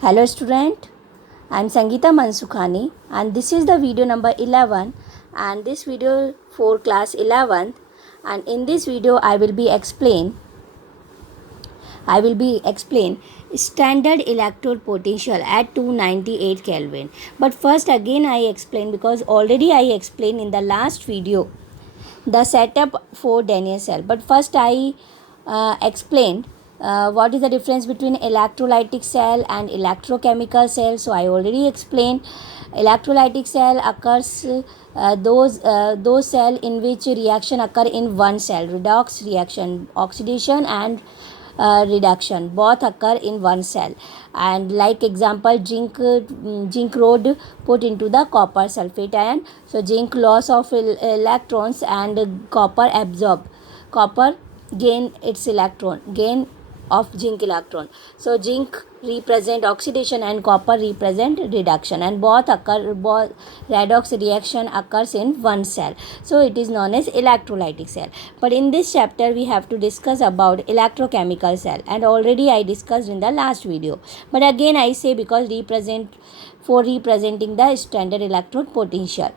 Hello student, I am Sangeeta Mansukhani and this is the video number 11 and this video for class 11th, and in this video I will be explain standard electrode potential at 298 Kelvin. But first again I explain, because already I explained in the last video the setup for Daniell cell. But first I explained what is the difference between electrolytic cell and electrochemical cell. So I already explained electrolytic cell occurs those cell in which reaction occur in one cell, redox reaction, oxidation and reduction both occur in one cell. And like example, zinc rod put into the copper sulfate ion, so zinc loss of electrons and copper absorb, copper gain its electron, gain of zinc electron. So zinc represent oxidation and copper represent reduction, and both redox reaction occurs in one cell, so it is known as electrolytic cell. But in this chapter we have to discuss about electrochemical cell, and already I discussed in the last video, but again I say because representing the standard electrode potential.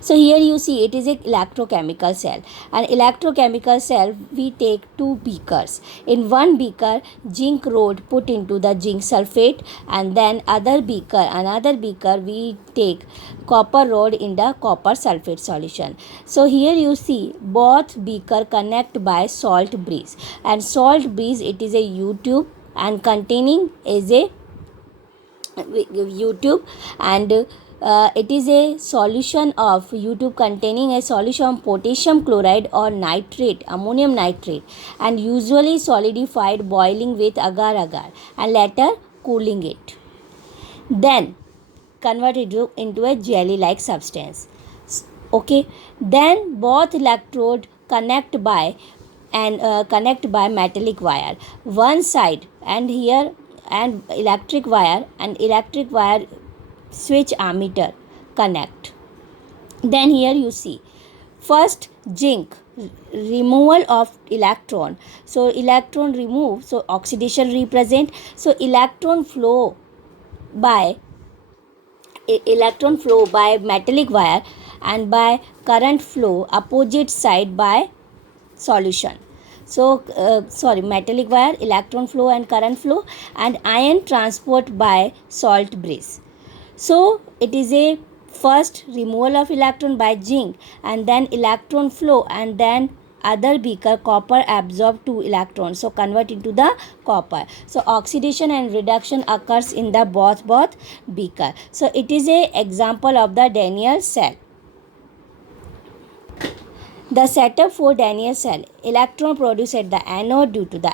So here you see it is a electrochemical cell. An electrochemical cell, we take two beakers. In one beaker, zinc rod put into the zinc sulfate, and then another beaker we take copper rod in the copper sulfate solution. So here you see both beaker connect by salt bridge, and salt bridge, it is a U-tube and containing is a U-tube, and it is a solution of U-tube containing a solution of potassium chloride or nitrate, ammonium nitrate, and usually solidified boiling with agar-agar and later cooling it. Then convert it into a jelly-like substance. Okay. Then both electrode connect by metallic wire one side, and here and electric wire switch ammeter connect. Then here you see first zinc removal of electron, so electron remove, so oxidation represent, so electron flow by metallic wire, and by current flow opposite side by solution. So metallic wire, electron flow and current flow, and ion transport by salt bridge. So it is a first removal of electron by zinc, and then electron flow, and then other beaker copper absorb 2 electrons, so convert into the copper. So oxidation and reduction occurs in the both beaker. So it is a example of the Daniell cell. The setup for Daniell cell: electron produced at the anode due to the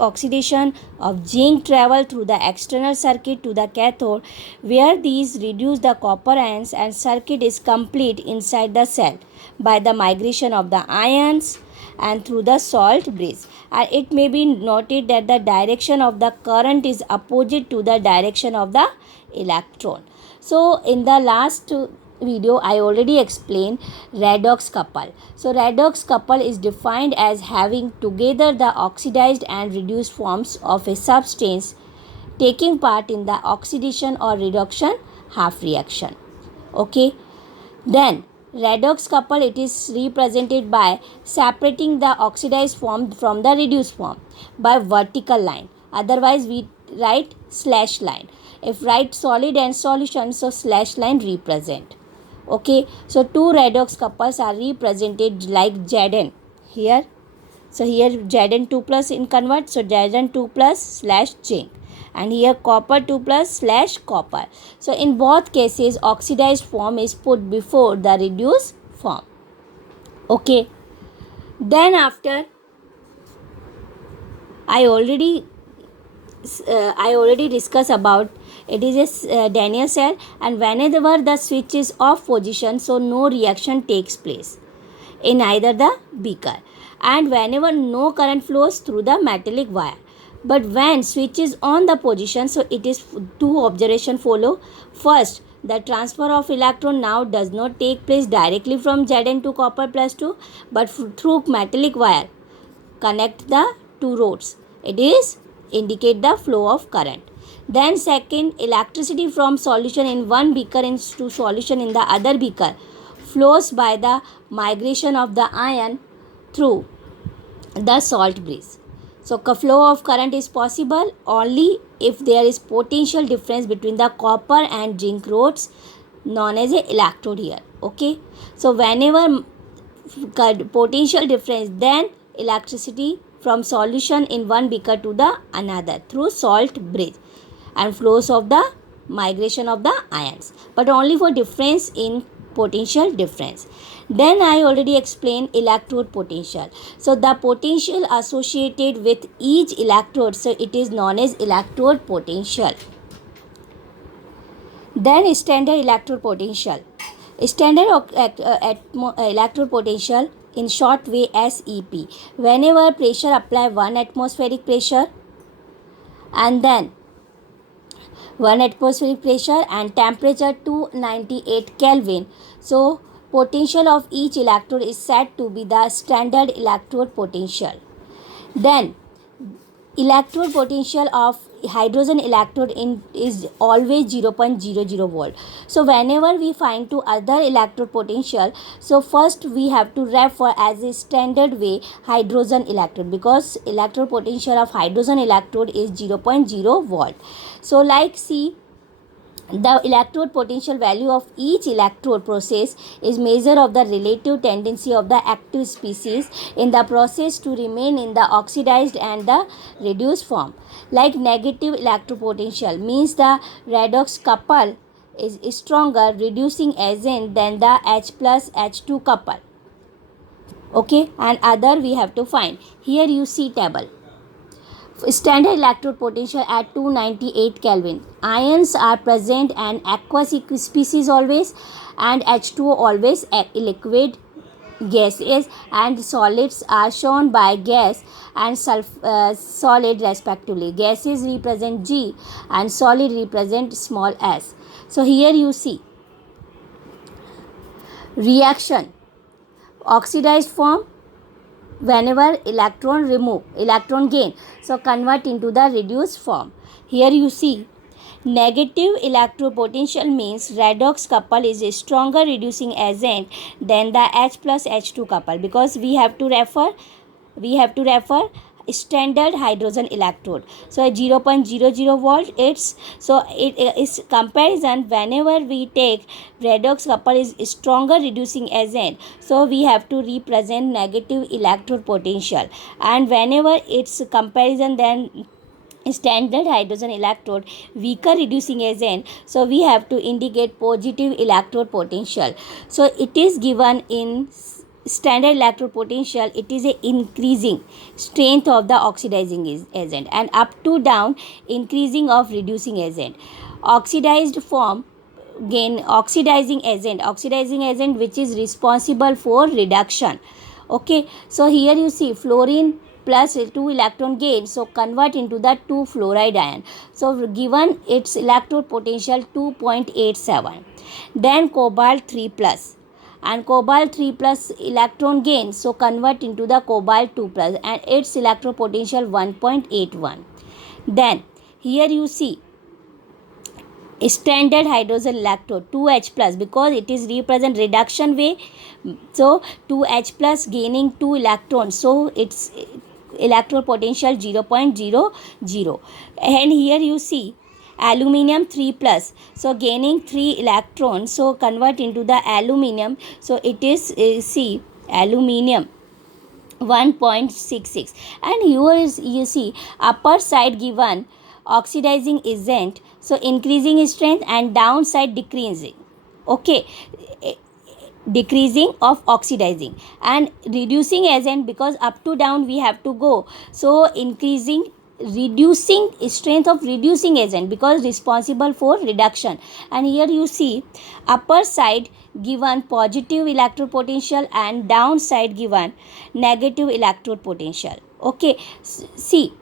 oxidation of zinc travel through the external circuit to the cathode, where these reduce the copper ions, and circuit is complete inside the cell by the migration of the ions and through the salt bridge. And it may be noted that the direction of the current is opposite to the direction of the electron. So in the last video I already explained redox couple. So redox couple is defined as having together the oxidized and reduced forms of a substance taking part in the oxidation or reduction half reaction. Okay. Then redox couple, it is represented by separating the oxidized form from the reduced form by vertical line, otherwise we write slash line. If write solid and solution, so slash line represent. Okay, so two redox couples are represented like Zn here. So here Zn 2 plus in convert, so Zn 2 plus slash zinc, and here copper 2 plus slash copper. So in both cases oxidized form is put before the reduced form. Okay, then after I already discussed about it is a Daniell cell, and whenever the switch is off position, so no reaction takes place in either the beaker, and whenever no current flows through the metallic wire. But when switch is on the position, so it is two observations follow. First, the transfer of electron now does not take place directly from Zn to copper plus 2, but through metallic wire connect the two rods. It is indicate the flow of current. Then second, electricity from solution in one beaker into solution in the other beaker flows by the migration of the ion through the salt bridge. So flow of current is possible only if there is potential difference between the copper and zinc rods, known as a electrode here. Okay, so whenever potential difference, then electricity from solution in one beaker to the another through salt bridge and flows of the migration of the ions, but only for difference in potential difference. Then I already explained electrode potential. So the potential associated with each electrode, so it is known as electrode potential. Then standard electrode potential. Standard electrode potential, in short way SEP. Whenever pressure apply 1 atmospheric pressure and then 1 atmospheric pressure and temperature 298 Kelvin. So potential of each electrode is said to be the standard electrode potential. Then electrode potential of hydrogen electrode is always 0.00 volt. So whenever we find to other electrode potential, so first we have to refer as a standard way hydrogen electrode, because electrode potential of hydrogen electrode is 0.0 volt. So like see, the electrode potential value of each electrode process is measure of the relative tendency of the active species in the process to remain in the oxidized and the reduced form. Like negative electrode potential means the redox couple is stronger reducing agent than the H plus H2 couple. Okay, and other we have to find. Here you see table. Standard electrode potential at 298 Kelvin. Ions are present and aqueous species always, and H2O always liquid. Gases and solids are shown by gas and solid respectively. Gases represent G and solid represent small s. So here you see reaction, oxidized form whenever electron gain, so convert into the reduced form. Here you see negative electrode potential means redox couple is a stronger reducing agent than the H plus H2 couple, because we have to refer standard hydrogen electrode. So at 0.00 volt, it is comparison whenever we take redox couple is stronger reducing agent, so we have to represent negative electrode potential, and whenever it's comparison then standard hydrogen electrode weaker reducing agent, so we have to indicate positive electrode potential. So it is given in standard electrode potential, it is a increasing strength of the oxidizing agent and up to down increasing of reducing agent. Oxidized form gain oxidizing agent which is responsible for reduction. Okay, so here you see fluorine plus 2 electron gain, so convert into the 2 fluoride ion, so given its electrode potential 2.87. Then cobalt 3 plus and cobalt 3 plus electron gain, so convert into the cobalt 2 plus and its electrode potential 1.81. Then here you see standard hydrogen electrode 2H plus, because it is represent reduction way, so 2H plus gaining 2 electrons, so its electrode potential 0.00. And here you see aluminium 3 plus, so gaining 3 electrons, so convert into the aluminium, so it is see aluminium 1.66. and here is you see upper side given oxidizing agent, so increasing strength and downside decreasing. Okay, decreasing of oxidizing and reducing agent, because up to down we have to go, so increasing reducing strength of reducing agent because responsible for reduction. And here you see upper side given positive electrode potential and downside given negative electrode potential. Okay, see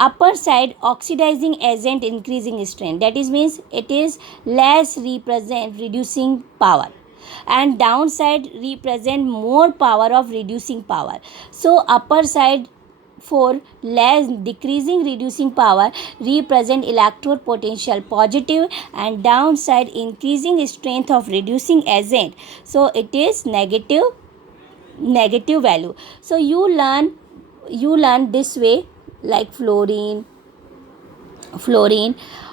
upper side oxidizing agent increasing strength, that is means it is less represent reducing power, and downside represent more power of reducing power. So upper side for less decreasing reducing power represent electrode potential positive and downside increasing strength of reducing agent, so it is negative value. So you learn this way, like fluorine,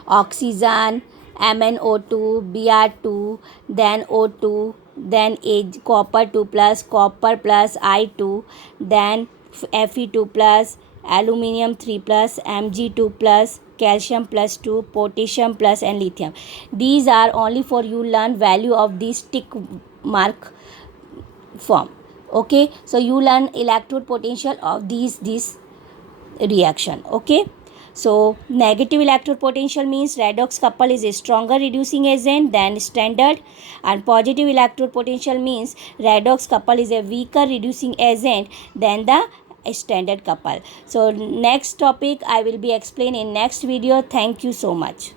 oxygen, MnO2, Br2, then O2, then copper 2 plus, copper plus I2, then Fe2 plus, aluminium 3 plus, Mg2 plus, calcium plus 2, potassium plus, and lithium. These are only for you learn value of these tick mark form. Okay, so you learn electrode potential of these reaction. Okay, so negative electrode potential means redox couple is a stronger reducing agent than standard, and positive electrode potential means redox couple is a weaker reducing agent than the standard couple. So next topic I will be explaining in next video. Thank you so much.